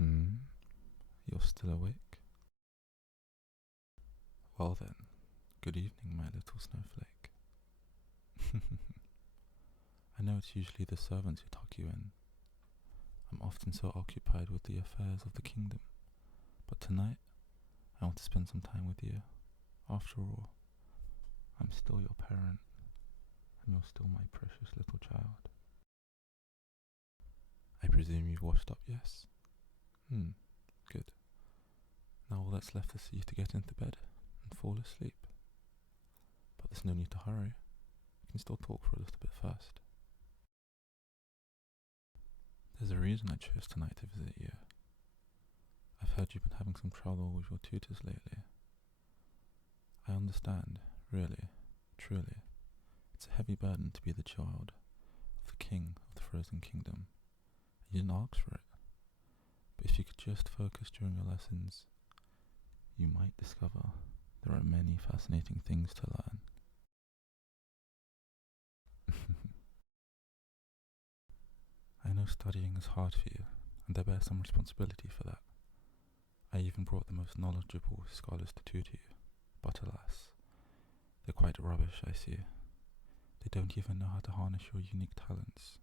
Hmm, you're still awake? Well then, good evening, my little snowflake. I know it's usually the servants who tuck you in. I'm often so occupied with the affairs of the kingdom, but tonight I want to spend some time with you. After all, I'm still your parent, and you're still my precious little child. I presume you've washed up, yes? Good. Now all that's left is for you to get into bed and fall asleep. But there's no need to hurry. We can still talk for a little bit first. There's a reason I chose tonight to visit you. I've heard you've been having some trouble with your tutors lately. I understand, really, truly. It's a heavy burden to be the child of the king of the frozen kingdom. You didn't ask for it. But if you could just focus during your lessons, you might discover there are many fascinating things to learn. I know studying is hard for you, and I bear some responsibility for that. I even brought the most knowledgeable scholars to tutor you, but alas, they're quite rubbish, I see. They don't even know how to harness your unique talents.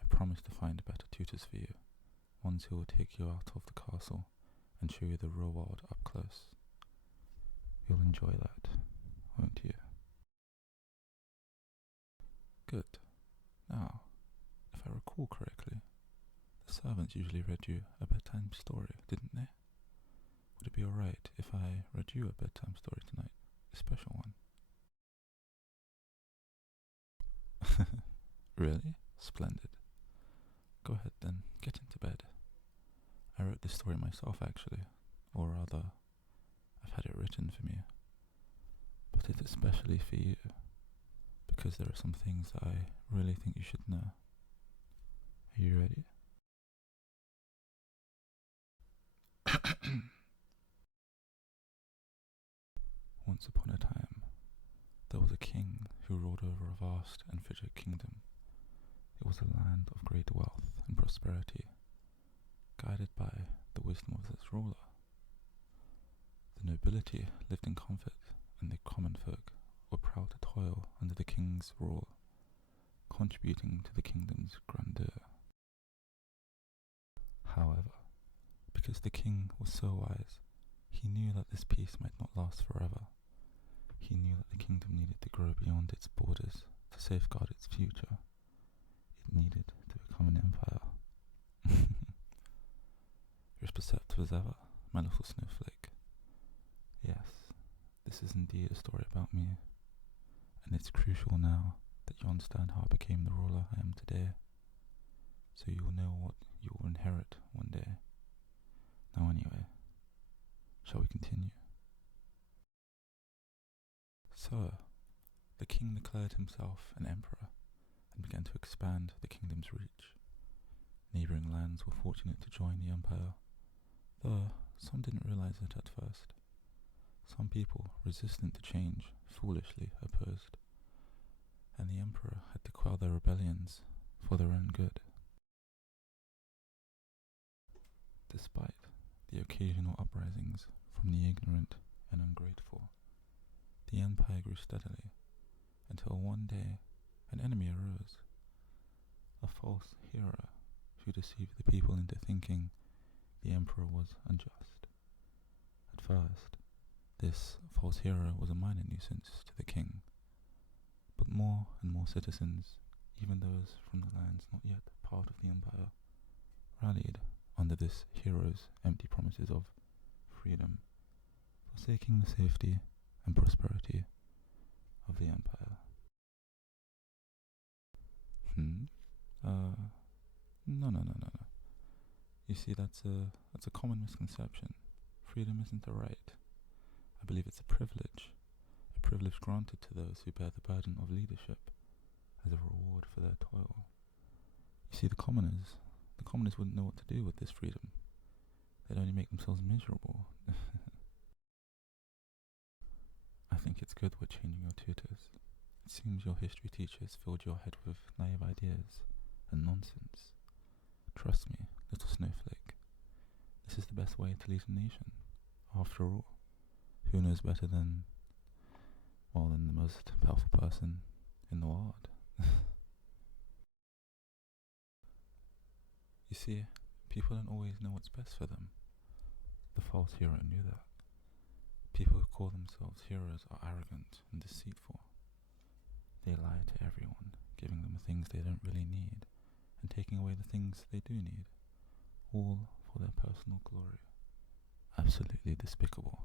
I promise to find better tutors for you, ones who will take you out of the castle and show you the real world up close. You'll enjoy that, won't you? Good. Now, if I recall correctly, the servants usually read you a bedtime story, didn't they? Would it be alright if I read you a bedtime story tonight? A special one? Really? Splendid. Go ahead then, get into bed. I wrote this story myself actually, or rather, I've had it written for me. But it's especially for you, because there are some things that I really think you should know. Are you ready? Once upon a time, there was a king who ruled over a vast and frigid kingdom. It was a land of great wealth and prosperity, guided by the wisdom of its ruler. The nobility lived in comfort, and the common folk were proud to toil under the king's rule, contributing to the kingdom's grandeur. However, because the king was so wise, he knew that this peace might not last forever. He knew that the kingdom needed to grow beyond its borders to safeguard its future. It needed to become an empire. You're as perceptive as ever, my little snowflake. Yes, this is indeed a story about me, and it's crucial now that you understand how I became the ruler I am today, so you will know what you will inherit one day. Now anyway, shall we continue? So, the king declared himself an emperor and began to expand the kingdom's reach. Neighbouring lands were fortunate to join the empire, though some didn't realize it at first. Some people, resistant to change, foolishly opposed, and the emperor had to quell their rebellions for their own good. Despite the occasional uprisings from the ignorant and ungrateful, the empire grew steadily until one day an enemy arose, a false hero who deceived the people into thinking the emperor was unjust. At first, this false hero was a minor nuisance to the king, but more and more citizens, even those from the lands not yet part of the empire, rallied under this hero's empty promises of freedom, forsaking the safety and prosperity of the empire. No. You see, that's a common misconception. Freedom isn't a right. I believe it's a privilege granted to those who bear the burden of leadership as a reward for their toil. You see, the commoners wouldn't know what to do with this freedom. They'd only make themselves miserable. I think it's good we're changing your tutors. It seems your history teachers filled your head with naive ideas and nonsense. Trust me, little snowflake. This is the best way to lead a nation. After all, who knows better than the most powerful person in the world? You see, people don't always know what's best for them. The false hero knew that. People who call themselves heroes are arrogant and deceitful. They lie to everyone, giving them things they don't really need, and taking away the things they do need, all for their personal glory. Absolutely despicable.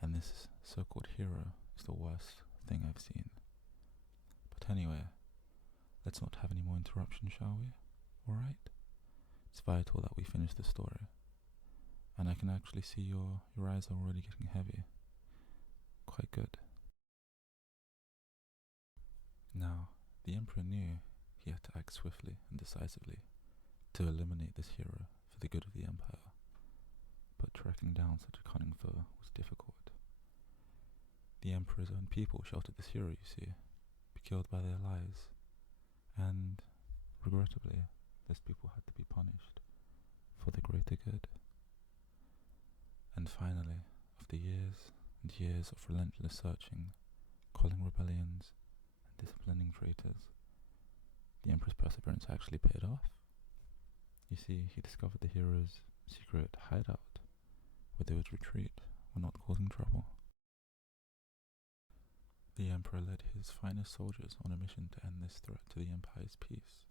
And this so-called hero is the worst thing I've seen. But anyway, let's not have any more interruption, shall we? Alright? It's vital that we finish the story. And I can actually see your eyes are already getting heavy. Quite good. Now, the Emperor knew he had to act swiftly and decisively to eliminate this hero for the good of the Empire. But tracking down such a cunning foe was difficult. The Emperor's own people sheltered this hero, you see, be killed by their lies, and, regrettably, those people had to be punished for the greater good. And finally, after years and years of relentless searching, quelling rebellions, and disciplining traitors, the Emperor's perseverance actually paid off. You see, he discovered the hero's secret hideout, where they would retreat when not causing trouble. The Emperor led his finest soldiers on a mission to end this threat to the Empire's peace.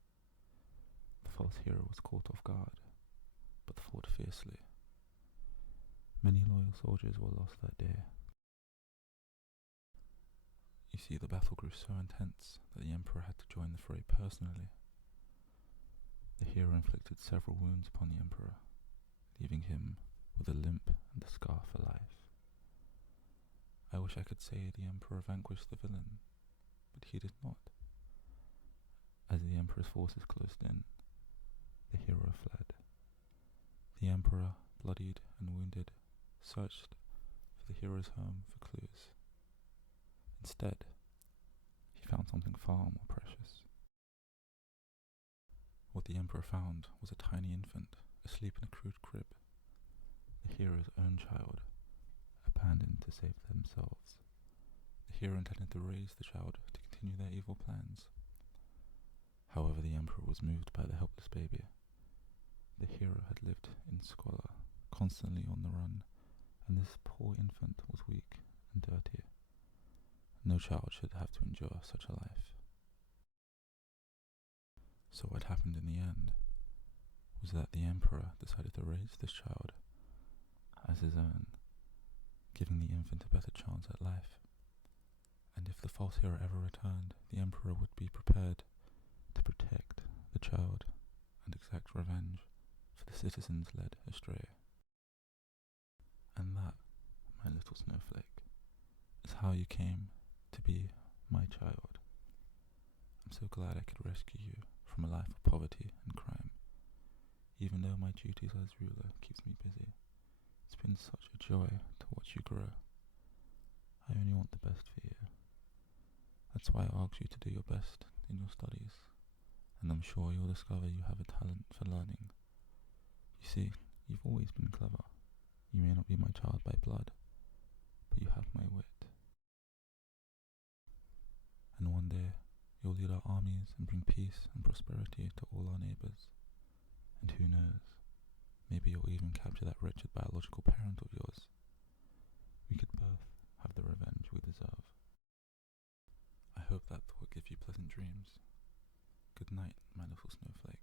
The false hero was caught off guard, but fought fiercely. Many loyal soldiers were lost that day. You see, the battle grew so intense that the Emperor had to join the fray personally. The hero inflicted several wounds upon the Emperor, leaving him with a limp and a scar for life. I wish I could say the Emperor vanquished the villain, but he did not. As the Emperor's forces closed in, the hero fled. The Emperor, bloodied and wounded, searched for the hero's home for clues. Instead, he found something far more precious. What the Emperor found was a tiny infant asleep in a crude crib, the hero's own child, abandoned to save themselves. The hero intended to raise the child to continue their evil plans. However, the Emperor was moved by the helpless baby. The hero had lived in squalor, constantly on the run, and this poor infant was weak and dirty. No child should have to endure such a life. So what happened in the end was that the Emperor decided to raise this child as his own, giving the infant a better chance at life. And if the false hero ever returned, the Emperor would be prepared to protect the child and exact revenge for the citizens led astray. And that, my little snowflake, is how you came to be my child. I'm so glad I could rescue you from a life of poverty and crime. Even though my duties as ruler keeps me busy, it's been such a joy to watch you grow. I only want the best for you. That's why I ask you to do your best in your studies, and I'm sure you'll discover you have a talent for learning. You see, you've always been clever. You may not be my child by blood, but you have my wit. And one day, you'll lead our armies and bring peace and prosperity to all our neighbours. And who knows, maybe you'll even capture that wretched biological parent of yours. We could both have the revenge we deserve. I hope that thought gives you pleasant dreams. Good night, my little snowflake.